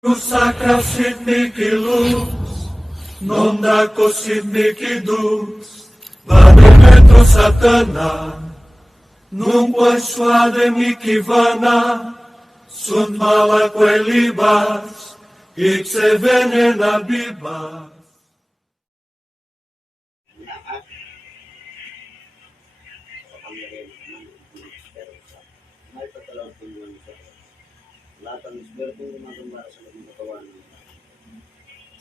Sacra Sidniki Luz, non da Sidniki Dus, Vademetro Satana, nunque suade Mikivana, sunt mala quelibas, ixe venena bibas. May pagkalaw po naman sa lahat ng espiritu ng mga gambara sa loob ng katawan.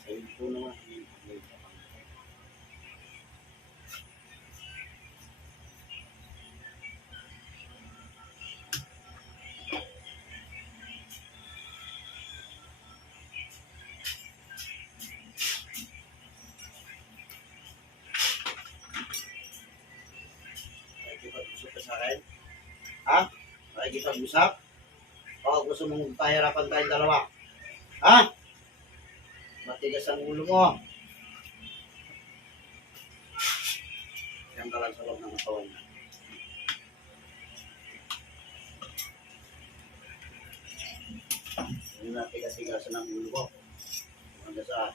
Sa iyo po naman, nakikipag-usap ka sa akin? Ha? Nakikipag-usap? O gusto mong pahirapan tayong dalawa? Ha? Matigas ang ulo mo. Yan ka lang sa loob ng katawan niya. Yung natigas-tigasan ang ulo mo. Hanggang saan?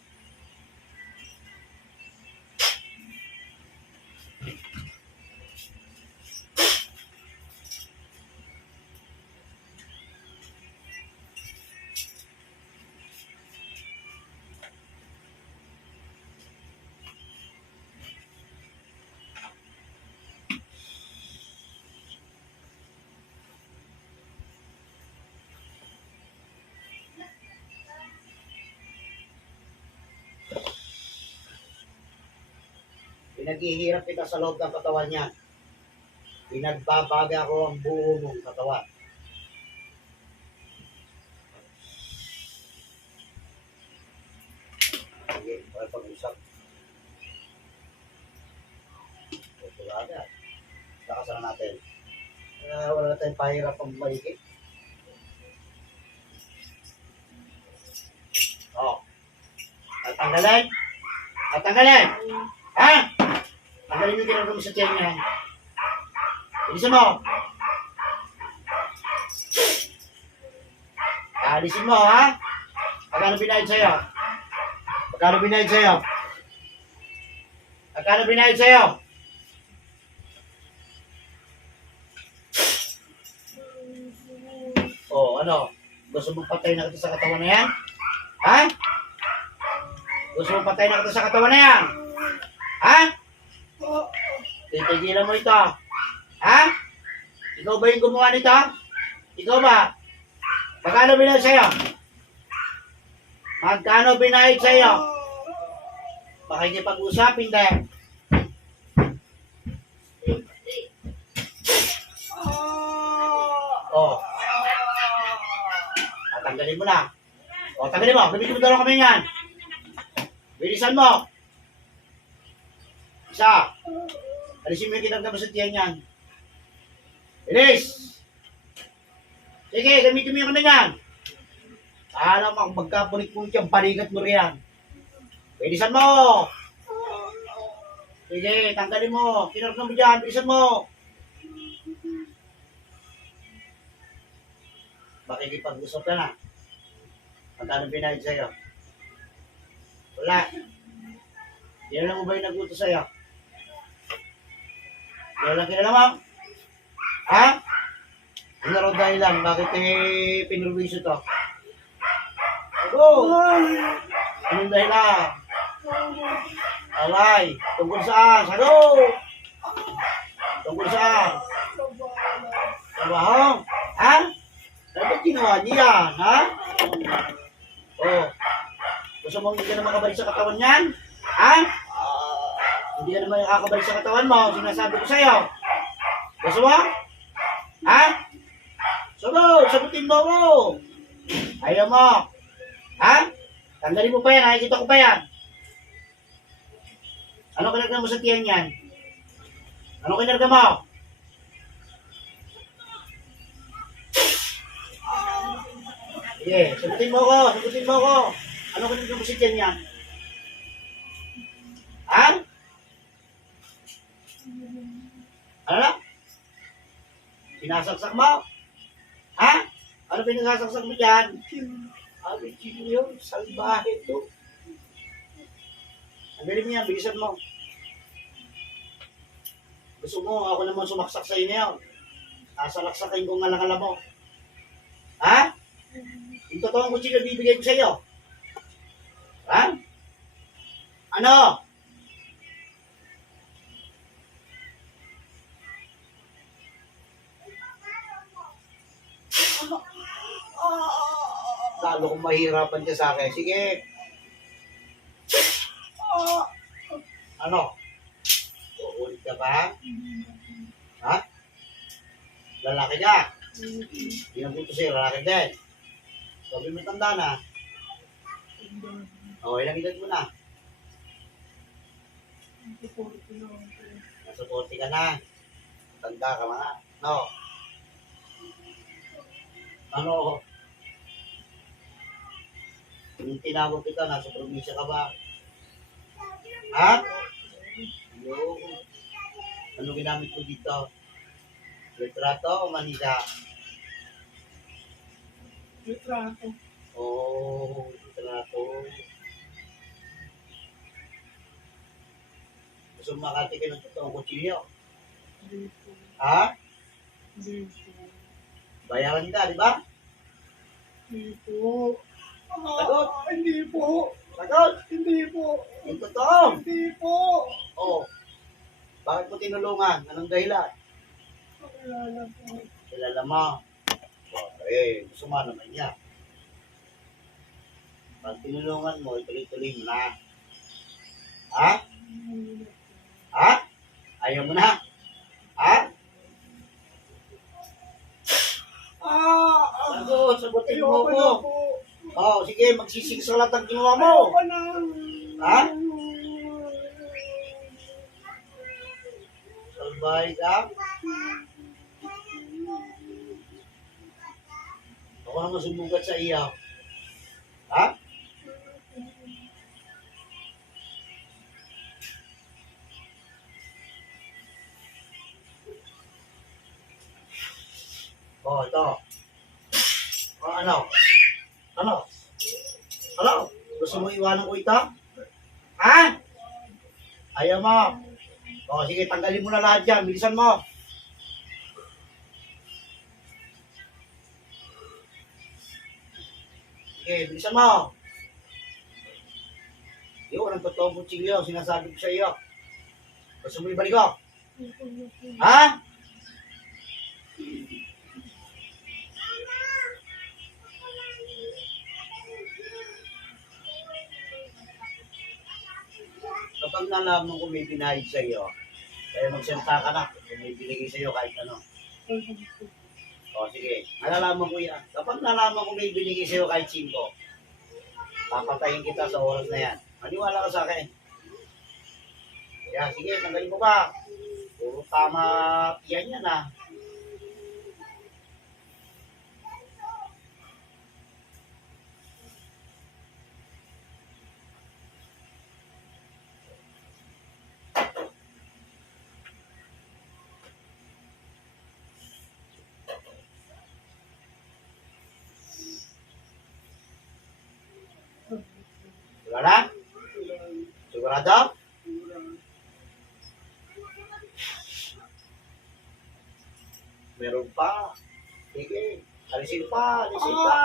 Pinaghihirap kita sa loob ng katawan niya. Pinagbabaga ko ang buo mong katawan. Sige, wala pag-usap. Wala agad. Lakasan na natin. Wala na tayong pahirap ang malikit. O. Tatanggalin. Tatanggalin. Ha? Tanggalin yung tinagam sa tiyan niya. Bilisan mo. Alisin mo, ha? Magkano binayad sa'yo? Magkano binayad sa'yo? Magkano binayad sa'yo? O, ano? Gusto mong patay na kita sa katawan na yan? Ha? Gusto mong patay na kita sa katawan na yan? Ha? Titigilan mo ito. Ha? Ikaw ba yung gumawa nito? Ikaw ba? Magkano binayad sa'yo? Magkano binayad sa'yo? Pakikipag-usap, hindi. Oh. Tatanggalin mo na. O, tanggalin mo. Gamitin mo dalawa kami yan. Bilisan mo. Isa. Alisin mo yung kinagdama sa tiyan yan. Bilis! Sige, gamitin mo yung kanang yan. Alam mo, magkapunik-punik yung balikat mo riyan. Bilisan mo! Sige, tanggalin mo. Kinagdama mo dyan, bilisan mo. Makikipag-usap ka na. Magkano binayad sa'yo? Wala. Kilala mo ba yung nag-utos sa'yo? Kilala mo? Ha? Ano raw dahilan? Bakit pinurwiso to? Ako! Anong dahilan? Alay! Tungkol saan? Sano? Tungkol saan? Trabaho? Ha? Dapat ginawa niya yan, ha? Oh. Gusto mo hindi ka na makabalik sa katawan niyan? Ha? Hindi ka naman nakakabalik sa katawan mo. Sinasabi ko sa'yo. Gusto mo? Ha? Sunod, sagutin mo ko. Ayaw mo. Ha? Tanggalin mo pa yan. Nakikita ko pa yan. Ano kinarga mo sa tiyan yan? Ano kinarga mo? Sige, sagutin mo ko. Sagutin mo ko. Ano kinarga mo sa tiyan yan? Ha? Ano na? Sinasaksak mo? Ha? Ano pinasasaksak mo dyan? Abigin yun, salbahe to. Ang galing mo yan, bilisan mo. Gusto mo, ako naman sumaksak sa inyo. Sasalaksakin ko nga lang alam mo. Ha? Yung totoong kutsilyo bibigay ko sa iyo. Ha? Ano? Lalo kong mahirapan ka sa akin. Sige. Ano? Uulit ka ba? Ha? Lalaki ka? Pinabuto sa'yo, lalaki din. Sabi mo tanda na. O, ilang edad mo na? Nasa 40 ka na. Tanda ka mga. No. Ano? Yung tinawag kita, nasa probinsya ka ba? Ha? Yo. Ano ginamit mo dito? Litrato o Manila? Litrato. Oh, litrato. Gusto mo makatikin ng totoong kutsilyo? Hindi po. Ha? Hindi po. Bayaran ka, di ba? Hindi po. Sagot! Hindi po. Sagot! Hindi po. Yung totoo! Hindi po. Oh. Bakit mo tinulungan? Anong dahilan? Wala na po. Kilala mo. Eh, gusto mo naman niya. Pag tinulungan mo, ituloy-tuloy mo na. Ha? Ha? Ayaw mo na? Ha? Sagot, sagutin mo Ayoko ko. na po. Oh, sige, magsisiksala ang ginawa mo. Ayoko na. Ha? Salbahe ka? Ako naman sumugat sa iyo. Ha? Oh, ito. Oh, ano? Ano? Ano? Gusto mo iwanan ko ito? Ha? Ayaw mo. O, sige, tanggalin mo na lahat yan. Bilisan mo. Sige, bilisan mo. Yung walang totoong kutsilyo, sinasabi ko sa iyo. Gusto mo ibalik ko? Ha? Kapag nalaman ko may binayad sa iyo, kaya magsenta ka na kung may binigay sa iyo kahit ano. O sige, nalalaman ko yan. Kapag nalaman ko may binigay sa iyo kahit 5, papatayin kita sa oras na yan. Maniwala ka sa akin. Kaya sige, tanggalin mo ba? Puro tama yan yan ah. Wala na? Sigurado? Meron pa. Sige. Alisin pa. Alisin pa.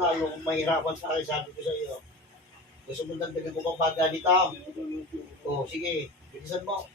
Lalo kung mahirapan sa akin, sabi ko sa iyo. Gusto mo dagdagan ko pang baga dito? O, sige. Bilisan mo.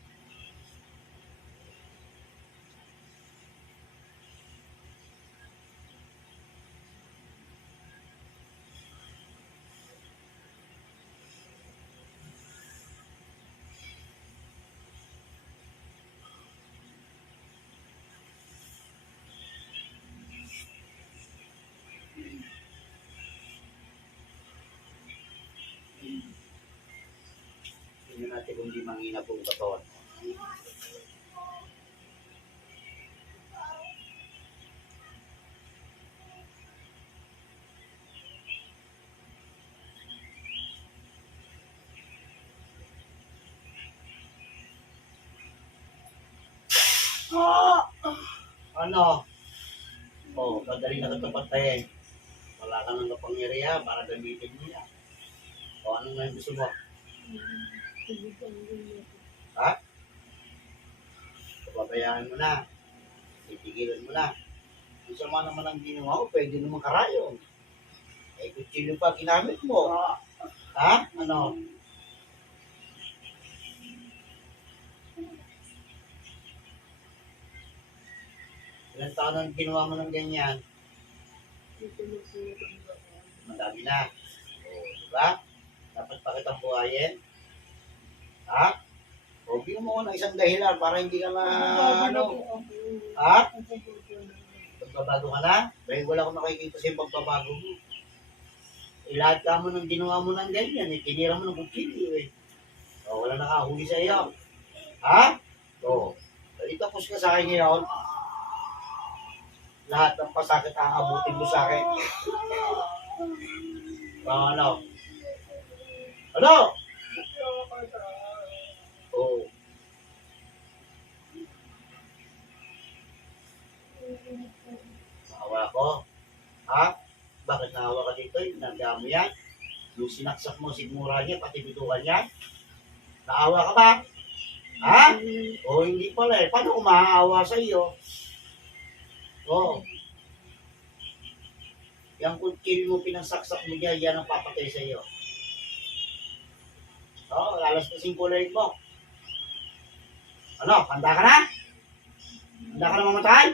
Tingnan natin kung di manghina po ang katawan. Ano? Oh, madali na ito pantayin. Wala Wala ka nang kapangyarihan para gamitin mo yan. O ano nga yung gusto mo? Ha? Pabayaan mo na. Titigilan mo na. Kung sama naman ang ginawa ko, pwede naman karayon. Eh, kutsilyo pa ginamit mo. Ha? Ano? Ilang taon ang ginawa mo ng ganyan? Madami na. O, diba? Dapat pa kitang buhayin. Ha? O, bigyan mo ko ng isang dahilan para hindi ka ano. Ha? Pagbabago ka na? Dahil wala akong nakikita sa pagbabago mo. Lahat ka mo nang ginawa mo ng ganyan. Tinira mo ng kutsilyo eh. O, wala nakahuli sa iyo. Ha? O, itapos ka sa akin ngayon. Lahat ng pasakit aabutin mo sa akin. Ano? Ano? Oo. Naawa ko? Ha? Bakit naawa ka dito? Nagdaan mo yan? Yung sinaksak mo, sigmura niya, pati bitukan niya? Naawa ka ba? Ha? O hindi pala eh. Paano kung maaawa sa iyo? Oo. Yung kutsilyo mo pinasaksak mo dyan, yan ang papatay sa iyo. Oo, lalastasin ko lang mo. Ano, handa ka na? Handa ka na mamatay?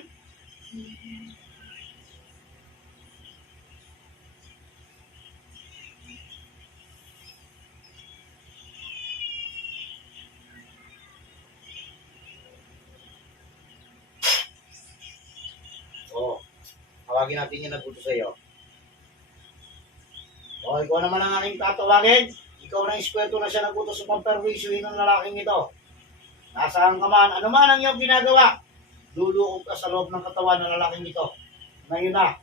Oo. Tawagin natin yung nagbuto sa iyo. O, ikaw naman ang aking tatawagin. Ikaw na iskwento na siya nagbuto sa pamperwisyohin ng lalaking ito. Nasaan ka man, ano man ang iyong ginagawa, luluob ka sa loob ng katawan ng lalaking ito. Ngayon na.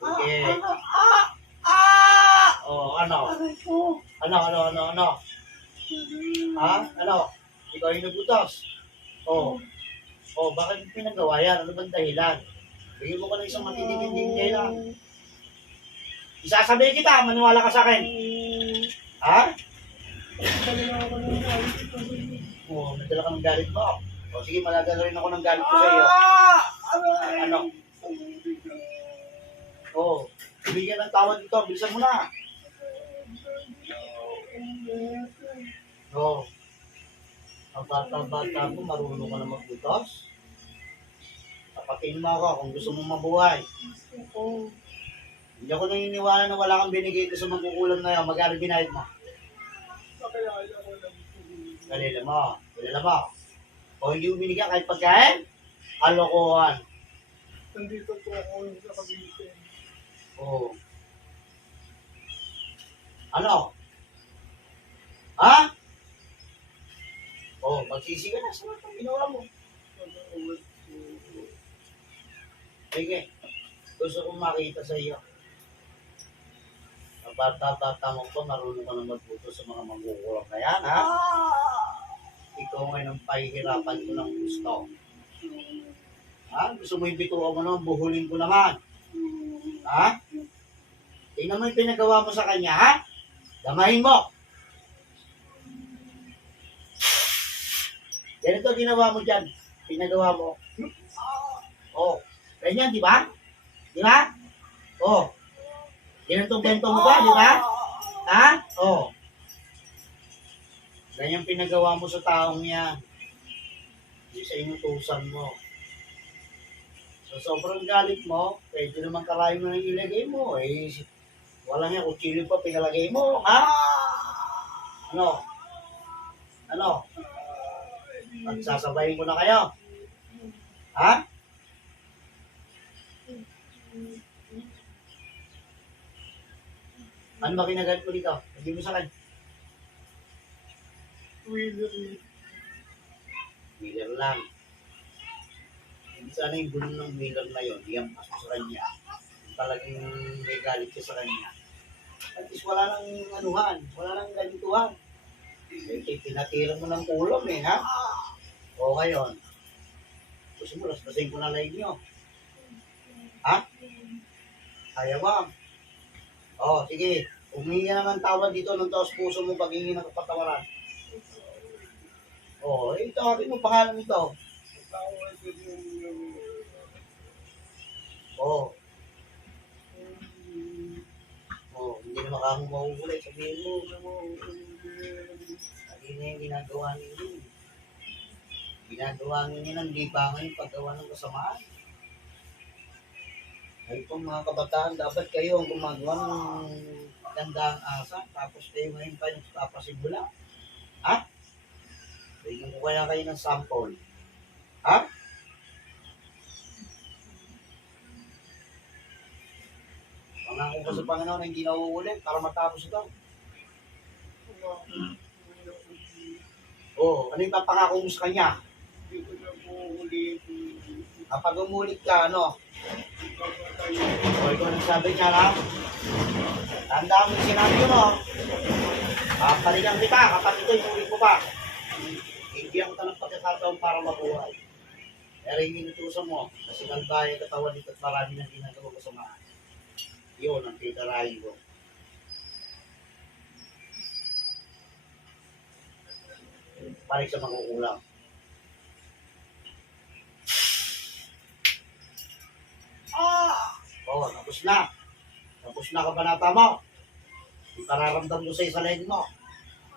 Okay. Oh, ano? Ano? Ha? Ano? Ikaw yung nagbutos. Oh. Oh, bakit mo pinagawa yan? Ano bang dahilan? Bigyan mo ko ng isang matitinding dahilan. Isasabihin kita, maniwala ka sa akin. Ha? Oo, nadala ka ng galit mo. O sige, maladala rin ako ng galit ko sa iyo. Ano? Oo, bigyan ng tawad dito. Bilisan mo na. Oo. Ang bata-bata mo, marunong ka na magbutos. Tapatin mo ako kung gusto mong mabuhay. Hindi ako naniniwala na wala kang binigay ko sa magkukulang na yan. Mag-aaral binayad mo. Galila mo. O hindi mo binigyan kahit pagkain? Kalokohan. Nandito po ako sa Cavite. Oo. Ano? Ha? Oh, magsisi ka na sa mga ginawa mo. Sige. Gusto kong makita sa iyo. Ang bata-bata mo pa, marunong ka na magbuto sa mga magugulang na yan, ha? Ikaw ngayon ang pahihirapan ko ng gusto. Ha? Gusto mo yung bituan mo naman, buhulin ko naman. Ha? Tingnan mo yung pinagawa mo sa kanya, ha? Damahin mo. Ganito ginawa mo dyan. Pinagawa mo. Oh, ganyan, di ba? Di ba? Oh. Ganitong-ganito mo ba, di ba? Ha? Oh. Ganyan pinagawa mo sa taong yan. Hindi sa inutusan mo. So, sobrang galit mo, pwede naman karayin mo nang ilagay mo. Eh, wala nga, kutsilyo pa pinalagay mo, ha? Ano? Ano? At sasabayin ko na kayo. Ha? Ano ba kinagalit mo dito? Hindi mo sa akin. Wheeler lang. Hindi sana yung gulong ng wheeler na yun. Iyan pa sa kanya. Talagang may galit ka sa kanya. At least wala nang anuhan. Wala nang ganituhan. Eh, pinatira mo ng ulam eh, ha? O ngayon, gusto mo, laspasin ko na live nyo. Ha? Ayaw ba? O, sige. Humingi ka naman tawad dito ng taos puso mo pag-hingi ng kapatawaran. O, ito, akin mo pangalan nito. Tawad din yung O. O, hindi naman kamo mauulit. Sabihin mo, hindi na yung ginagawa ninyo. Ginagawa ninyo ng libangan yung paggawa ng kasamaan. Ay itong mga kabataan, dapat kayo ang gumagawa ng gandang asa, tapos kayo ngayon pa yung papasimula. Ha? Bigyan ko kaya kayo ng sample. Ha? Pangako ko sa Panginoon na hindi na uulit para matapos ito. Oo, ano yung papangako mo sa Kanya? hindi ko na po ulit Kapag umulit ka, ano? papatay. O, ikaw nagsabi niya lang. Tandaan mo yung sinabi mo. Papalikan kita kapag ito inulit mo pa. Hindi ako tanong pagkakataon para mabuhay. Pero yung inutusan mo, kasi nagbayad katawan dito at marami nang ginagawa ko sa mga. Yun ang titirahin ko. Parik sa makukulang. Oo, tapos na. Tapos na kabanata mo. Ipararamdam mo sa leg mo.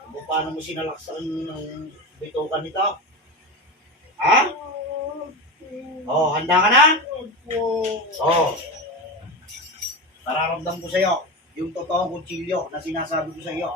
Kung paano mo sinalaksan ng bitukan nito. Ha? Oo, handa ka na? Oo. Pararamdam ko sa iyo yung totoong kutsilyo na sinasabi ko sa iyo.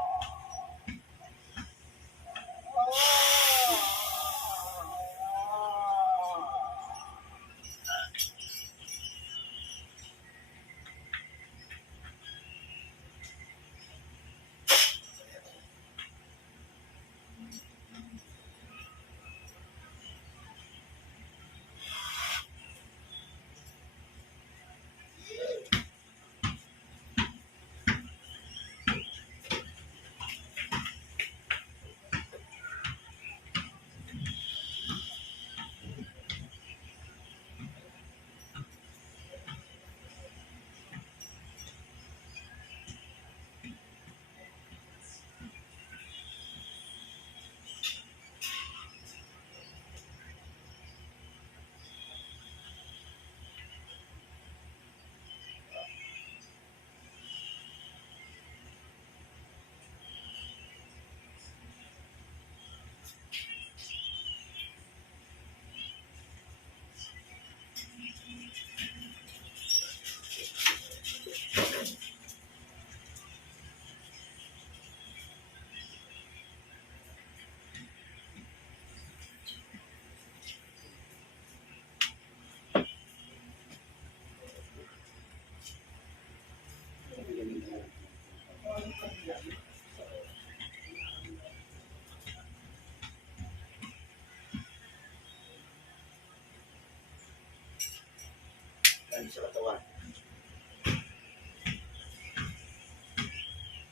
Dahil sa katawan.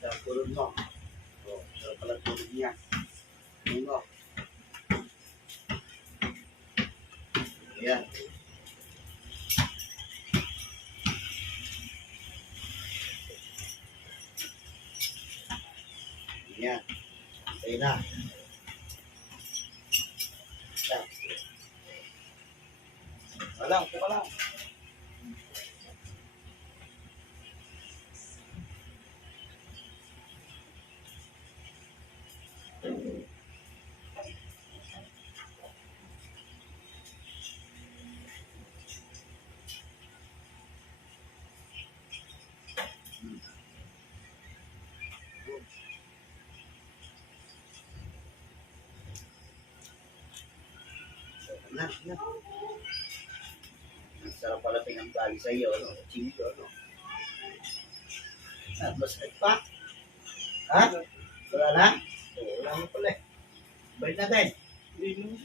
Sa tulog mo. O, sarap pala tulog niya. Tingin mo. Ayan. Ayan. Ayan na. Ayan. Wala, wala. Na. Ang sarap pala pinanggali sa iyo, no? Chilo, no? At masakit pa? Ha? Wala na? Oo, wala na pala eh. Balik natin. Hindi mo.